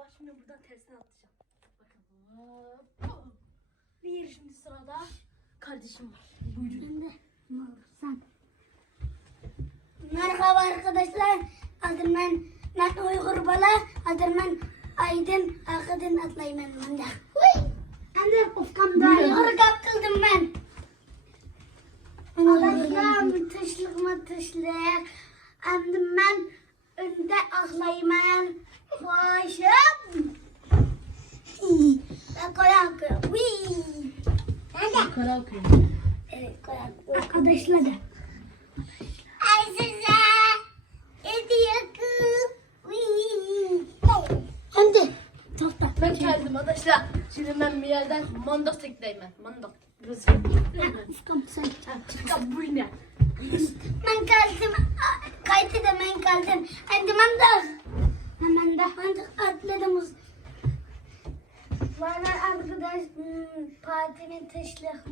bak şimdi buradan tersine atacağım. Bakın. Bir şimdi sırada kardeşim var. Buyurun. Sen. Merhaba arkadaşlar. Adım ben Uygur Bala. Adım ben Aydın Akıdın Atlayman Manda. Anne ufkamda yukarı kaptıldım ben. Allah'ım tışlık. Andım ben önde aklayman. Hoşum. Ben koyan koyuyorum. Nerede? Kara okuyor. Evet koyan. Arkadaşlar da. Ay size. Hadi. Tahta. Ben geldim arkadaşlar. Şimdi ben bir yerden mandak tekleyim ben. Mandak. Burası. Ufkam sen. Çıkar bu ne? Ben kaldım. Kaydı da ben kaldım. Hadi mandak. Hemen de mandak atladım. Bana arkadaş partimin tışlık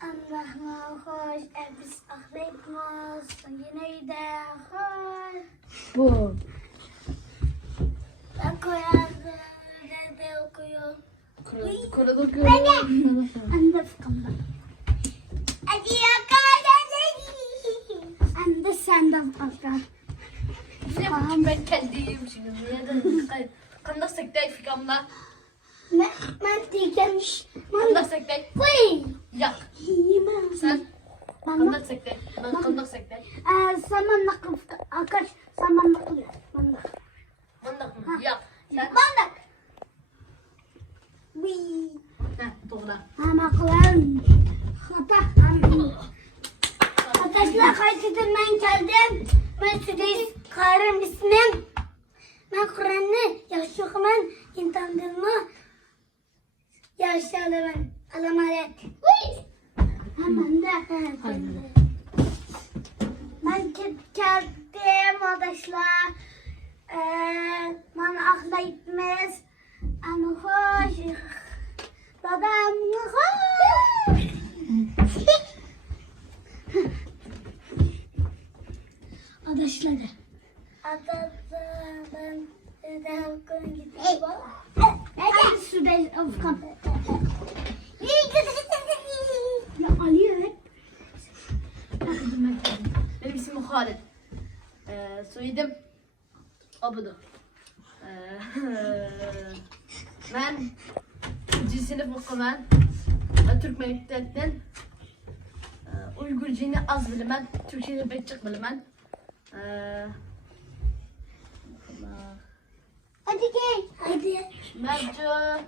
Allah'ıma hoş. Biz ahlayıpmaz. Yine de hoş. Bu. Ben koyardım. Nerede okuyor? Kurada okuyor. Anne fıkımda. Hadi yakalayalım. Anne senden fıkımda. Ben kendiyim şimdi. Nereden? Kandak sektey fikamda. Ben dikenmiş. Kandak sektey. Fıy. Yak. Sen? Kandak sektey. Ben kandak sektey. Samanlık akaç samanlık oluyor. Mandak. Mandak mı? Yak. Sen? Mandak. Fıy. Heh, doğru. Ama kulağım. Hata. Arkadaşlar kaçtım ben geldim. Ben Südeyiz Karım ismim. Ben Kur'an'ı yaşıyorum. İntandırma. Yaşlı alamam. Alamaret. Hemen de. Ben geldim arkadaşlar. Ben aklayıpmaz. Ama hoş. Babam hoş. Arkadaşlar. Ben okula gittim. Ben Südeyiz Afgan. Ya Ali hep. Benim ismim Halid. Soyadım Abudu. Ben 3. sınıf okuman. Türk mektebinden. Uygurcayı az bilemem. Türkçeyi pek çok bilemem. Hadi gel. Hadi. Merco.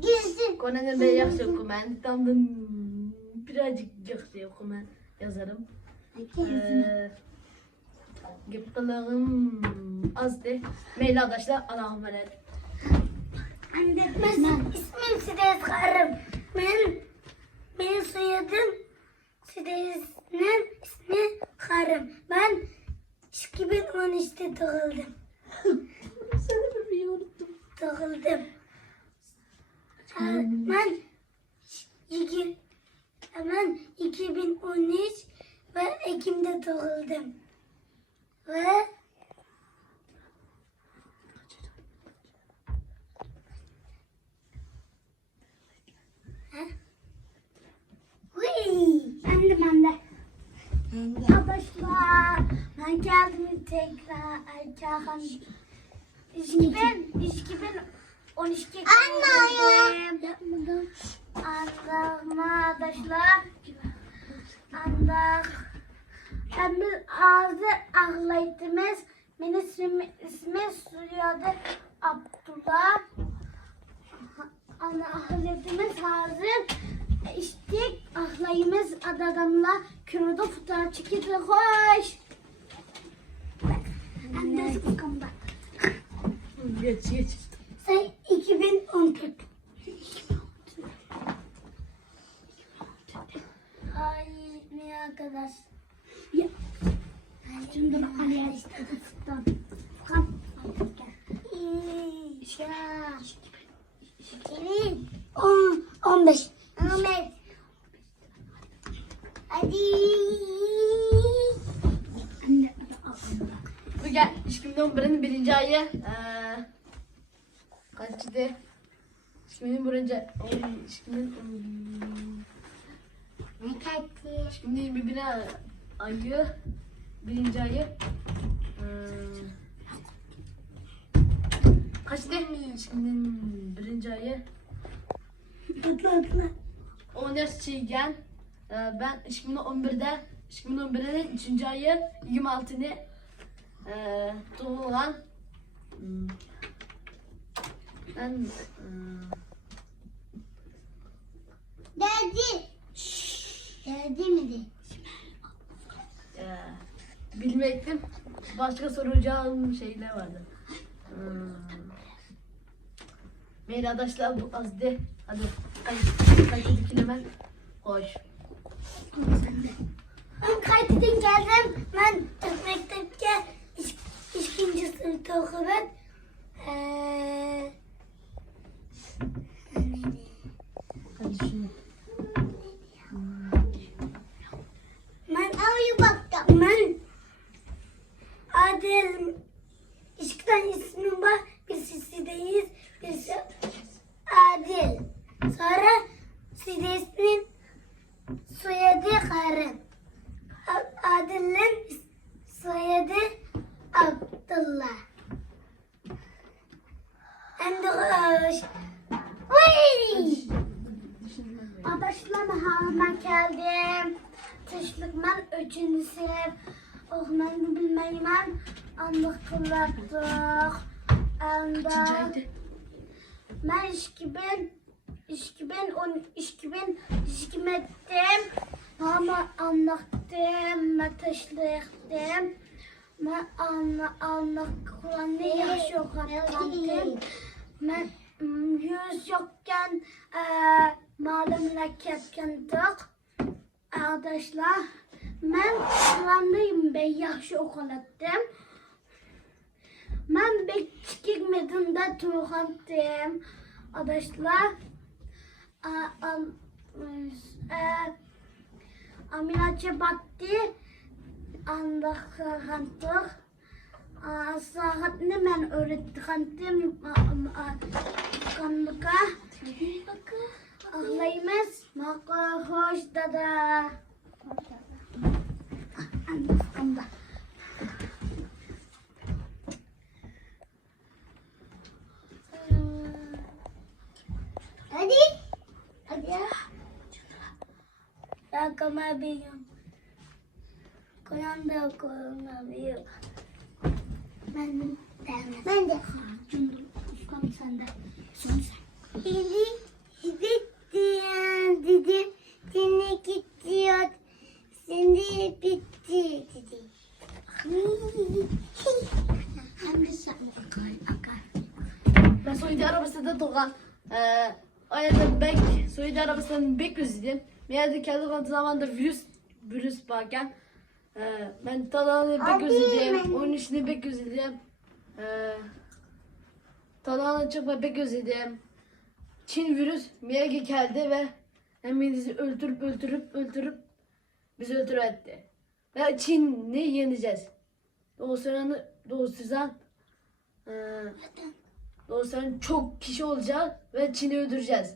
Girsin. Konanın ben yaxşı okuman. Tamam birazcık yaxşı okuman yazarım. Gıptalarım az de. Meyli arkadaşlar Allah'a emanet. Anlatmaz. İsmim Südeyiz Karım. Benim soyadım Südeyiz'in ismi Karım. Ben 2013'te doğuldum. Sen de bir unuttum. Doğuldum. Ben 2013 ve Ekim'de doğuldum. Ve ben de. Arkadaşlar ben geldim tekrar Erkan. 2012 geldim. Allah'ım arkadaşlar. Allah. Biz ağzı ağlaytımız. Benim ismi Suriye'de Abdullah. Ana ahletimiz hazır. İçtik ahlayımız adamla kürüde fotoğraf çekildi. Hoş. Anne sıkımda. Geç. Sen 2014. Ay ne arkadaş. Ya. Şimdi ben Ali'ye işte tuttum. Fıkan. İşte. 15. Hadi. 2011'in birinci ayı kaçtı? 2021 ayı birinci ayı kaçtı? 2001 ayı Atla. 10 yaşındayken ben 2011'in 3. ayı 26'ını doğulan ben Geldi mi de? bilmektim. Başka soracağım şeyler vardı. Beni arkadaşlar bu azdı. Hadi kayıt hemen koş. Ben kayıttan geldim. Ben Türk mektepte ikinci sınıfta okudum. Hadi şimdi. Ben avyu baktım. Ben Adil. İki tane ismim var. Birisi Sideyiz. Birisi Adil. Sonra Side ismin soyadı Karın. Adil'in soyadı Abdullah. Hem de hoş. Vay! Arkadaşlar ben geldim. Teşvik ben 3. sınıf. Okumayı bilmeyi ben anlattık. Ben 2010 ama anlattım, ben teşviktim. Ben Kur'an'ı yaxşı okuttım. Ben yüz yokken malumla ketkendik. Arkadaşlar ben Kur'an'ı yaxşı okuttım. Ben Bekçik Medin'de tuğandım. Arkadaşlar Amina Çabatti anlattık. Saatini ben öğrettim. Kanlıka ağlayımız. Maka hoş dada. Anlatımda. Hadi ya. Ya kamabiyom. Kur'an'da okumabiyom. Ben de. Cundul. Ufkam sende. Son sen. Dedi. Seni gidiyor. Seni bitti dedi. Hem de sen akar. Ben Suudi Arabistan'da doğan Suudi Arabistan'ın bek özledim. Meğerde kendi zamanda virüs varken ben Talhan'ı bek özledim. Onun işini bek özledim. Talhan'ı çok bek özledim. Çin virüs meğerde geldi ve hepimizi öldürüp bizi öldüretti. Ve Çin'i yeneceğiz. Doğrusu çok kişi olacak ve Çin'i öldüreceğiz.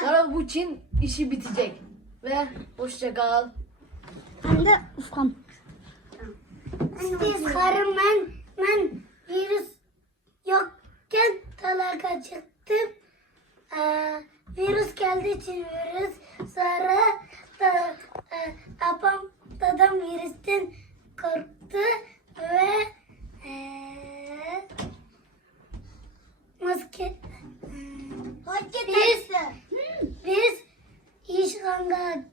Sonra bu Çin işi bitecek. Ve hoşça kal. Ben de ufkam. Siz karım ben virüs yokken talaka çıktım. Virüs geldiği için virüs. Sonra dadam virüsten korktu ve maske biz İşganga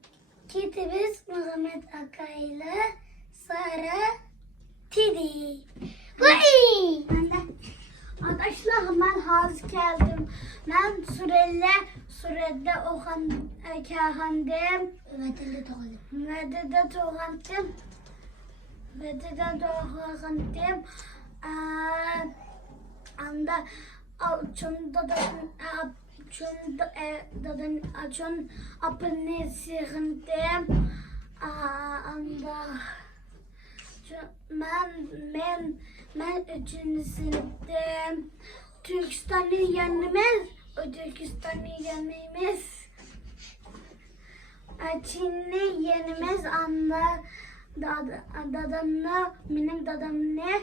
gittiğimiz Muhammed Akay'la Sara Tidi. Vay! Arkadaşlar ben hazır geldim. Ben Surede kahandım. Vedede doğandım. Anda açın apını sığındım. anda ben 3. sınıftayım. Türkistan'ı yenmez, o Türkistan'ı yenmemiz. Çin'i yenmez anda dadamla benim dadamla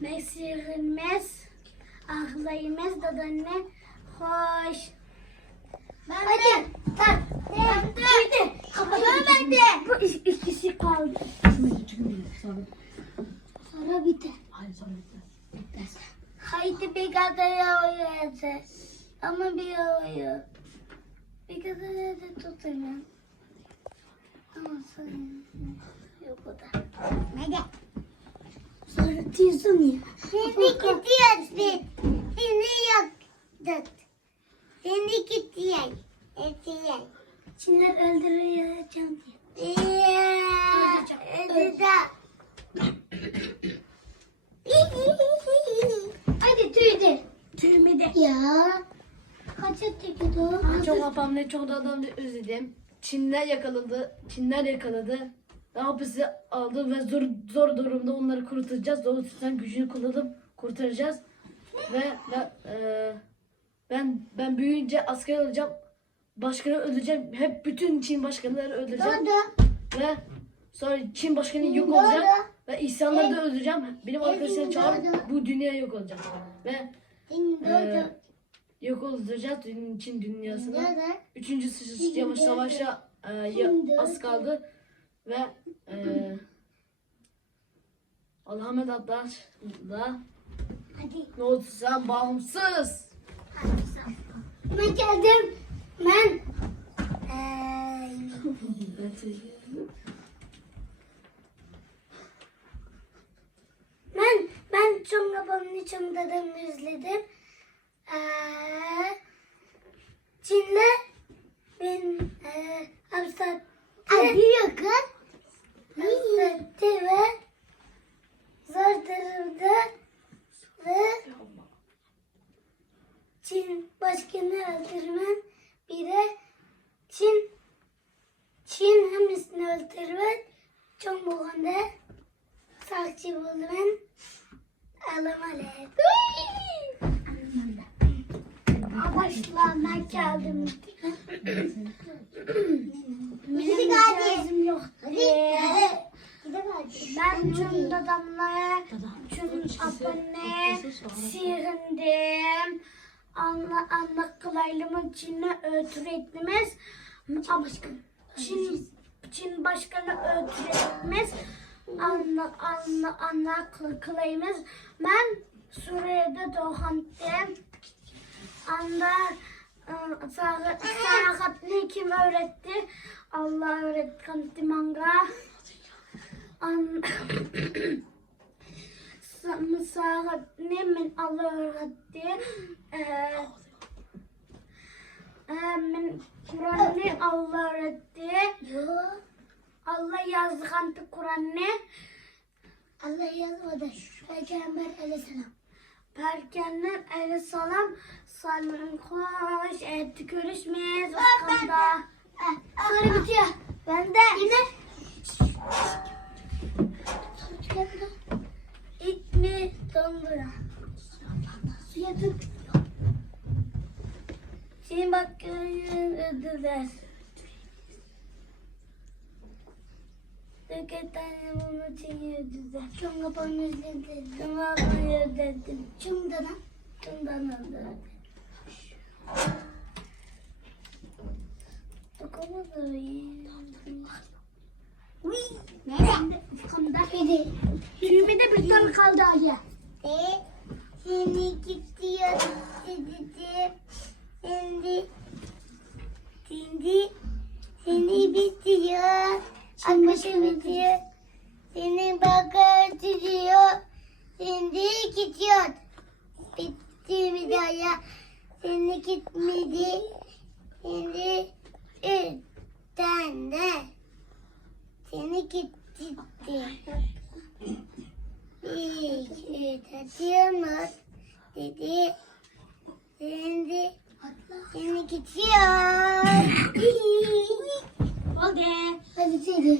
meksirmez, ahlaymaz dadamla hoş. Hadi. Ben de. Bu ikisi kaldı. Sonra biter. Haydi bir kadar oynayacağız. Ama bir oyun. Bir kadar da tutayım. Ama sonra yok o da. Nerede? Sonra diyorsun ya. Şimdi gidiyoruz biz. Şimdi yok. Şimdi gidiyoruz. Çinler öldüreceğim diye. Hadi tüydü. Tüymedi. Ya. Kaç tüydü o? Çok apam ne çok da adam özledim. Çinler yakaladı. Hapisi aldı ve zor durumda onları kurtaracağız. Doğu Türkistan gücünü kullanıp kurtaracağız. Ve ben büyüyünce asker olacağım. Başkanı öldüreceğim. Hep bütün Çin başkanları öldüreceğim. Ve sonra Çin başkanı yok olacak. Ve insanları da öldüreceğim. Benim arkadaşlarım çağırıp bu dünya yok olacak. Ve yok olacağız Çin dünyasını. 3. Savaş'a az kaldı. Ve Alhamet Atlar'la ne oldu sen bağımsız. Ben geldim. Ben çok babamın çok dadamı özledim. Çin'de ben hapsattı. Hapsattı ve zor durumda ve Çin başkanı öldürmen bir de Çin hemisini öldürmen çok muğanda sakçı bulman alamalı. Arkadaşlar ben geldim. Benim gözüm yok. Ben tüm dadamla, tüm abone sihirindim. Anlaklaylımın Çin'e ötürü etmez. Çin başkanı ötürü etmez. Anlaklaylımız. Ben Suriye'de doğandım. Sayahatini kim öğretti? Allah öğretti manga. Sayahatini min Allah öğretti. Min Kur'an'ı Allah öğretti. Allah yazgan Kur'an'ı. Allah yazmadı. Peygamber aleyhisselam. Peygamber aleyhisselam sanırım hoş etti görüşmeyiz. Sonra bitiyor. Ben de yine İtmi dondura. Suya tut. Şimdi bakın ödüler. Döket tane bunu çekiyordu. Çok kapanı özledim. Çok kapanı özledim. Çumdan öldürdüm. Dokunmadı. Nerede? Ufkamda. Tüyüme de bir tane kaldı hala. Seni gidiyor. Seni bitiyor. Akışı bitiyor. Seni bakar diyor. Şimdi gidiyor. Bitti bir daha ya. Seni gitmedi. Şimdi de seni gitti. Tatıyorsunuz dedi. Şimdi seni gidiyor. Oldu. Hadi seni.